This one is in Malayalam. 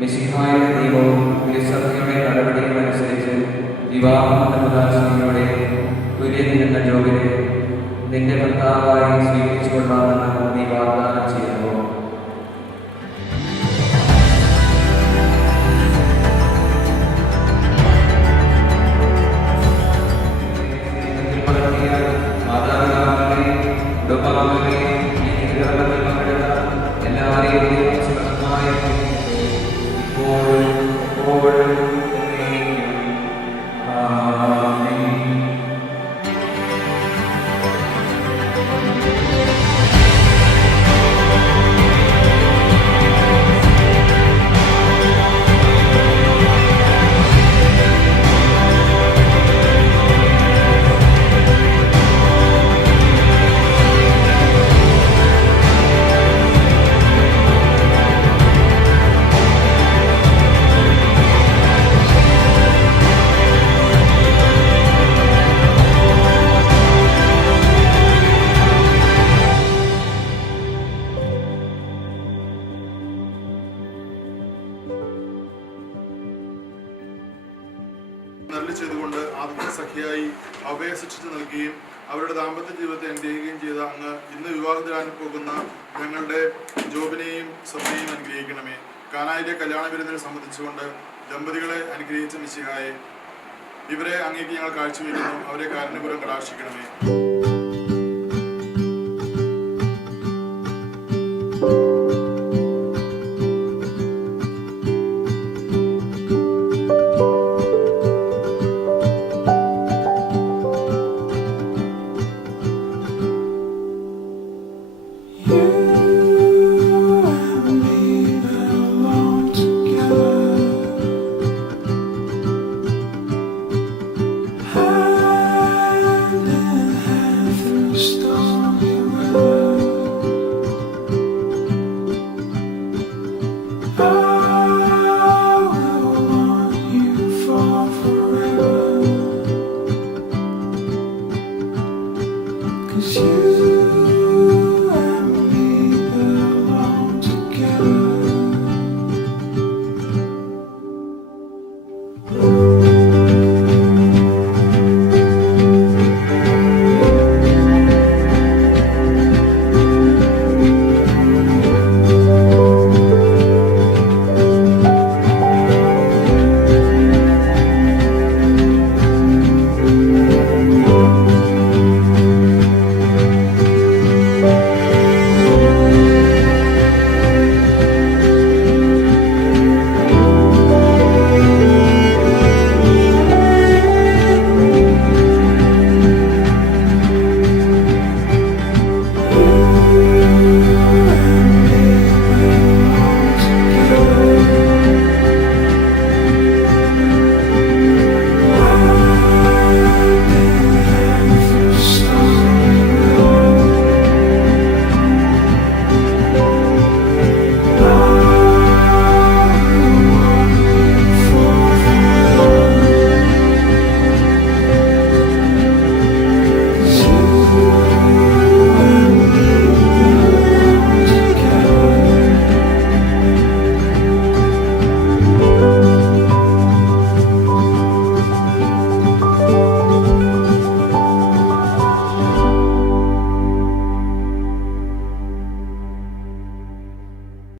മിശിഹായുടെ ദൈവവും തിരുസഭയുടെ നടപടിയും അനുസരിച്ച് വിവാഹബന്ധമുദാശിനിയോടെ തുല്യനിരുന്ന ജോബിനെ നിന്റെ ഭർത്താവായി സ്വീകരിച്ചു കൊള്ളാമെന്ന് നീ വാഗ്ദാനം ചെയ്യുന്നു. മാതാപിതാക്കളെ, കുടുംബാംഗങ്ങളെ, എല്ലാവരെയും നല്ല ചെയ്തുകൊണ്ട് ആത്മീയ സഖിയായി അവയെ ശിക്ഷിച്ചു നൽകുകയും അവരുടെ ദാമ്പത്യ ജീവിതത്തെ അനുഗ്രഹിക്കുകയും ചെയ്ത അങ്ങ് ഇന്ന് വിവാഹത്തിലാൻ പോകുന്ന ഞങ്ങളുടെ ജോബിനെയും സഭയെയും അനുഗ്രഹിക്കണമേ. കാനായിലെ കല്യാണ വിരുന്നിനെ സംബന്ധിച്ചുകൊണ്ട് ദമ്പതികളെ അനുഗ്രഹിച്ച മിശിഹായെ, ഇവരെ അങ്ങേക്ക് ഞങ്ങൾ കാഴ്ചവെക്കുന്നു. അവരെ കാരുണ്യപുരം കടാക്ഷിക്കണമേ.